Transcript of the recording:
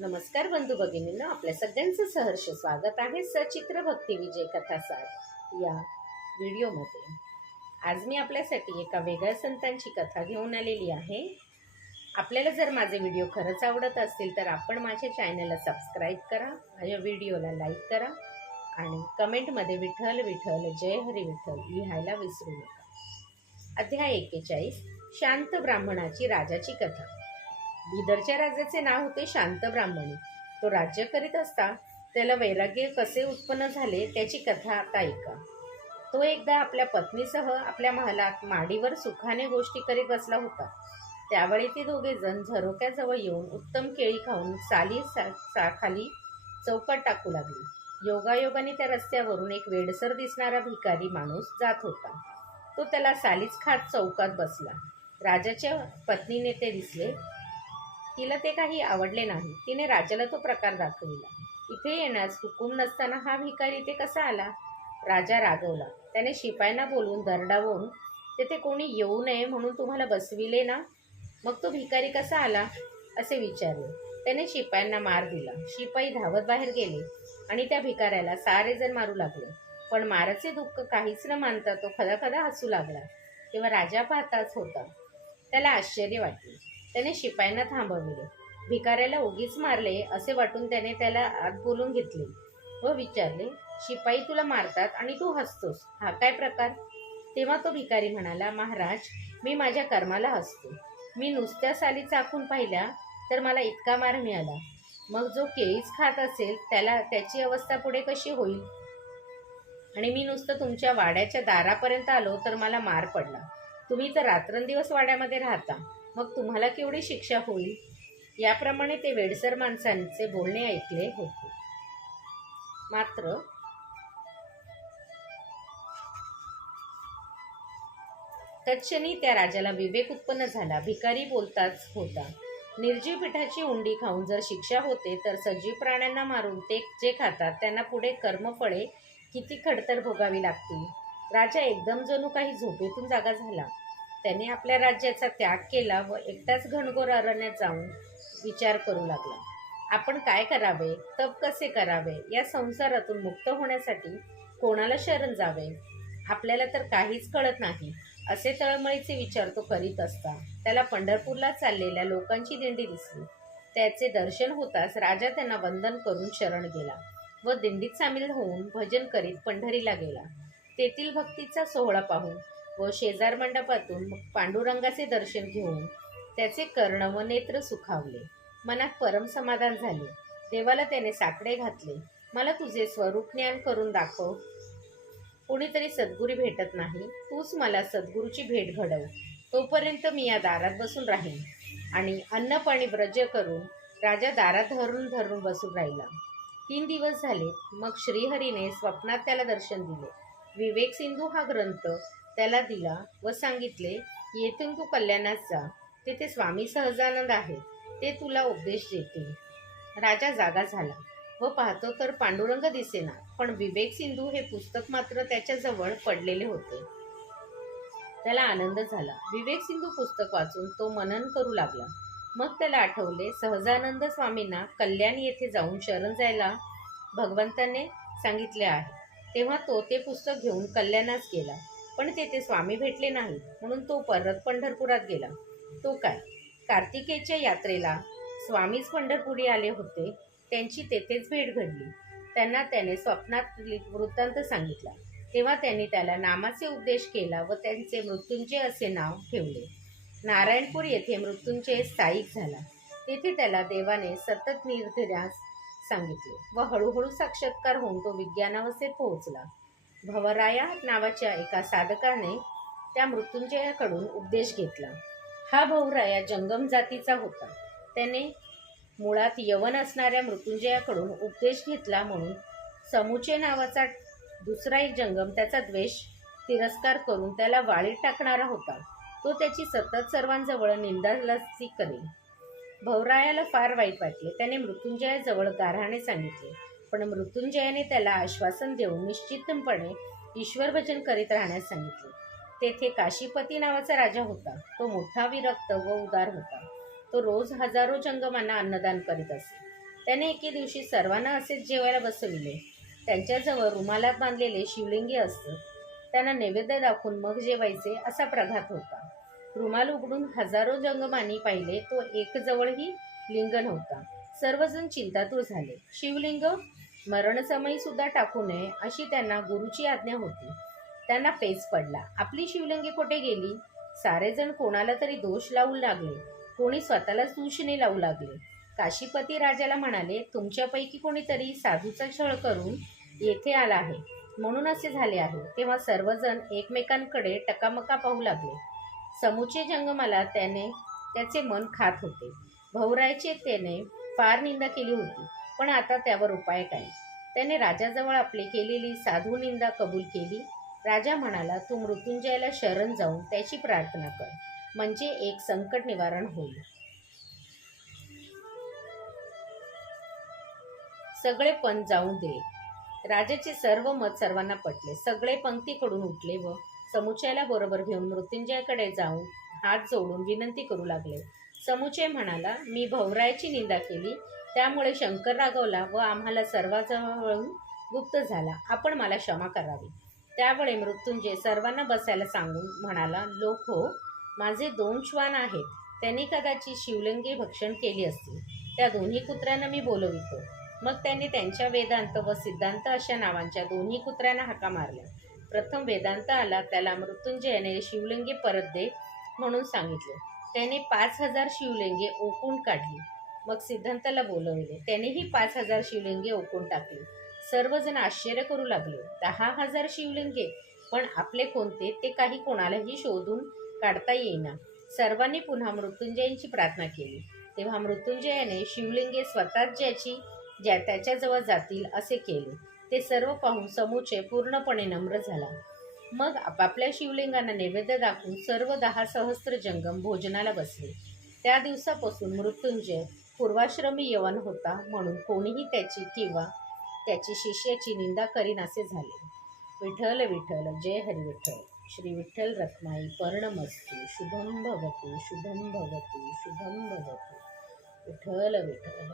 नमस्कार बंधू भगिनींना आपल्या सगळ्यांचं सहर्ष स्वागत आहे सचित्र भक्ती विजय कथासार या व्हिडिओमध्ये. आज मी आपल्यासाठी एका वेगळ्या संतांची कथा घेऊन आलेली आहे. आपल्याला जर माझे व्हिडिओ खरंच आवडत असतील तर आपण माझ्या चॅनलला सबस्क्राईब करा माझ्या व्हिडिओला लाईक करा आणि कमेंटमध्ये विठ्ठल विठ्ठल जय हरी विठ्ठल लिहायला विसरू नका. अध्याय एक्केचाळीस शांत ब्राह्मणाची राजाची कथा. बिदरच्या राजाचे नाव होते शांत ब्राह्मणी. तो राज्य करीत असता त्याला वैराग्य कसे उत्पन्न झाले त्याची कथा आता ऐका. तो एकदा आपल्या पत्नीसह आपल्या महालात माडीवर सुखाने गोष्टी करीत बसला होता. त्यावेळी ते दोघे जण झरोक्याजवळ येऊन उत्तम केळी खाऊन साली सा सा- खाली चौकात टाकू लागली. योगायोगाने त्या रस्त्यावरून एक वेडसर दिसणारा भिकारी माणूस जात होता. तो त्याला सालीच खात चौकात बसला. राजाच्या पत्नीने ते दिसले तिला ते काही आवडले नाही. तिने राजाला तो प्रकार दाखविला. इथे येण्यास हुकूम नसताना हा भिकारी इथे कसा आला? राजा रागवला. त्याने शिपायांना बोलवून दरडावून तेथे कोणी येऊ नये म्हणून तुम्हाला बसविले ना? मग तो भिकारी कसा आला? असे विचारले. त्याने शिपायांना मार दिला. शिपाई धावत बाहेर गेले आणि त्या भिकाऱ्याला सारे जण मारू लागले. पण माराचे दुःख काहीच न मानता तो खदाखदा हसू लागला. तेव्हा राजा पाहताच होता. त्याला आश्चर्य वाटले. त्याने शिपायांना थांबविले. भिकाऱ्याला उगीच मारले असे वाटून त्याने त्याला आत बोलून घेतले. व विचारले शिपाई तुला मारतात आणि तू हसतोस. हा काय प्रकार? तेव्हा तो भिकारी म्हणाला महाराज मी माझ्या कर्माला हसतो. मी नुसत्या साली चाकून पाहिल्या तर मला इतका मार मिळाला. मग जो केळीच खात असेल त्याला त्याची अवस्था पुढे कशी होईल? आणि मी नुसतं तुमच्या वाड्याच्या दारापर्यंत आलो तर मला मार पडला. तुम्ही तर रात्रंदिवस वाड्यामध्ये राहता. मग तुम्हाला केवढी शिक्षा होईल? याप्रमाणे ते वेडसर माणसांचे बोलणे ऐकले होते. मात्र तत्क्षणी त्या राजाला विवेक उत्पन्न झाला. भिकारी बोलताच होता निर्जीव पिठाची उंडी खाऊन जर शिक्षा होते तर सजीव प्राण्यांना मारून ते जे खातात त्यांना पुढे कर्मफळे किती खडतर भोगावी लागतील? राजा एकदम जणू काही झोपेतून जागा झाला. त्याने आपल्या राज्याचा त्याग केला व एकटाच घनघोर अरण्यात जाऊन विचार करू लागला. आपण काय करावे? तप कसे करावे? या संसारातून मुक्त होण्यासाठी कोणाला शरण जावे? आपल्याला तर काहीच कळत नाही. असे तळमळीचे विचार तो करीत असता. त्याला पंढरपूरला चाललेल्या लोकांची दिंडी दिसली. त्याचे दर्शन होताच राजा त्यांना वंदन करून शरण गेला व दिंडीत सामील होऊन भजन करीत पंढरीला गेला. तेथील भक्तीचा सोहळा पाहून व शेजार मंडपातून पांडुरंगाचे दर्शन घेऊन त्याचे कर्ण व नेत्र सुखावले. मनात परम समाधान झाले. देवाला त्याने साकडे घातले. मला तुझे स्वरूप ज्ञान करून दाखव. कुणीतरी सद्गुरी भेटत नाही. तूच मला सद्गुरूची भेट घडव. तोपर्यंत मी या दारात बसून राहीन. आणि अन्न पाणी ब्रज करून राजा दारात धरून धरून बसून राहिला. तीन दिवस झाले. मग श्रीहरीने स्वप्नात त्याला दर्शन दिले. विवेक सिंधू हा ग्रंथ त्याला दिला व सांगितले येथून तू कल्याणात जा. तेथे स्वामी सहजानंद आहेत ते तुला उपदेश देतील. राजा जागा झाला. व पाहतो तर पांडुरंग दिसेना. पण विवेक सिंधू हे पुस्तक मात्र त्याच्याजवळ पडलेले होते. त्याला आनंद झाला. विवेक सिंधू पुस्तक वाचून तो मनन करू लागला. मग त्याला आठवले सहजानंद स्वामींना कल्याण येथे जाऊन शरण जायला भगवंताने सांगितले आहे. तेव्हा तो ते पुस्तक घेऊन कल्याणास गेला. पण तेथे स्वामी भेटले नाहीत म्हणून तो परत पंढरपुरात गेला. तो काय? कार्तिकेच्या यात्रेला स्वामीच पंढरपुरी आले होते. त्यांची तेथेच भेट घडली. त्यांना त्याने स्वप्नात वृत्तांत सांगितला. तेव्हा त्यांनी त्याला नामाचे उपदेश केला व त्यांचे मृत्युंजय असे नाव ठेवले. नारायणपूर येथे मृत्युंजय स्थायिक झाला. तेथे त्याला देवाने सतत निर्धास सांगितले व हळूहळू साक्षात्कार होऊन तो विज्ञानावस्थेत पोहोचला. भवराया नावाच्या एका साधकाने त्या मृत्युंजयाकडून उपदेश घेतला. हा भवराया जंगम जातीचा होता. त्याने मुळात यवन असणाऱ्या मृत्युंजयाकडून उपदेश घेतला म्हणून समुचे नावाचा दुसरा एक जंगम त्याचा द्वेष तिरस्कार करून त्याला वाळीत टाकणारा होता. तो त्याची सतत सर्वांजवळ निंदालसी करेल भवरायाला फार वाईट वाटले. त्याने मृत्युंजयाजवळ गारहाणे सांगितले. पण मृत्युंजयाने त्याला आश्वासन देऊन निश्चितपणे ईश्वर भजन करीत राहण्यास सांगितले. तेथे काशीपती नावाचा राजा होता. तो मोठा विरक्त व उदार होता. तो रोज हजारो जंगमांना अन्नदान करीत असे. त्याने एके दिवशी सर्वांना असेच जेवायला बसविले. त्यांच्याजवळ रुमालात बांधलेले शिवलिंगी असत. त्यांना नैवेद्य दाखवून मग जेवायचे असा प्रघात होता. रुमाल उघडून हजारो जंगमानी पाहिले तो एकजवळही लिंग नव्हता. सर्वजण चिंतातूर झाले. शिवलिंग मरणसमयी सुद्धा टाकू नये अशी त्यांना गुरुची आज्ञा होती. त्यांना पेच पडला. आपली शिवलिंगी कुठे गेली? सारेजण कोणाला तरी दोष लावू लागले. कोणी स्वतःलाच दूषणे लावू लागले. काशीपती राजाला म्हणाले तुमच्यापैकी कोणीतरी साधूचा छळ करून येथे आला आहे. म्हणून असे झाले आहे. तेव्हा सर्वजण एकमेकांकडे टकामका पाहू लागले. समूचे जंगमाला त्याने त्याचे मन खात होते. भवरायचे त्याने फार निंदा केली होती. पण आता त्यावर उपाय काय? त्याने राजाजवळ आपली केलेली साधू निंदा कबूल केली. राजा म्हणाला तू मृत्युंजयाला शरण जाऊन त्याची प्रार्थना कर. म्हणजे एक संकट निवारण होईल. सगळे पण जाऊन दे राजाचे सर्व मत सर्वांना पटले. सगळे पंक्तीकडून उठले व समुचयाला बरोबर घेऊन मृत्युंजयाकडे जाऊन हात जोडून विनंती करू लागले. समुचय म्हणाला मी भवरायाची निंदा केली. त्यामुळे शंकर रागवला व आम्हाला सर्वांजवळून गुप्त झाला. आपण मला क्षमा करावी. त्यावेळी मृत्युंजय सर्वांना बसायला सांगून म्हणाला लोक हो माझे दोन श्वान आहेत. त्यांनी कदाचित शिवलिंगी भक्षण केली असतील त्या दोन्ही कुत्र्यांना मी बोलवितो. मग त्यांनी त्यांच्या वेदांत व सिद्धांत अशा नावांच्या दोन्ही कुत्र्यांना हाका मारल्या. प्रथम वेदांत आला त्याला मृत्युंजयाने शिवलिंगी परत दे म्हणून सांगितले. त्याने पाच हजार शिवलिंगे ओकून काढली. मग सिद्धांताला बोलवले. त्यानेही पाच हजार शिवलिंगे ओकून टाकली. सर्वजण आश्चर्य करू लागले. दहा हजार शिवलिंगे पण आपले कोणते ते काही कोणालाही शोधून काढता येईना. सर्वांनी पुन्हा मृत्युंजयांची प्रार्थना केली. तेव्हा मृत्युंजयाने शिवलिंगे स्वतःच ज्याची ज्या त्याच्याजवळ जातील असे केले. ते सर्व पाहून समूचे पूर्णपणे नम्र झाला. मग आपापल्या शिवलिंगांना नैवेद्य दाखवून सर्व दहा सहस्त्र जंगम भोजनाला बसले. त्या दिवसापासून मृत्युंजय पूर्वाश्रमी यवन होता म्हणून कोणीही त्याची किंवा त्याची शिष्याची निंदा करीन असे झाले. विठ्ठल विठ्ठल जय हरी विठ्ठल. श्री विठ्ठल रखमाई पर्णमस्तू शुभम भवतु शुभम भवतु शुभम भवतु. विठ्ठल विठ्ठल.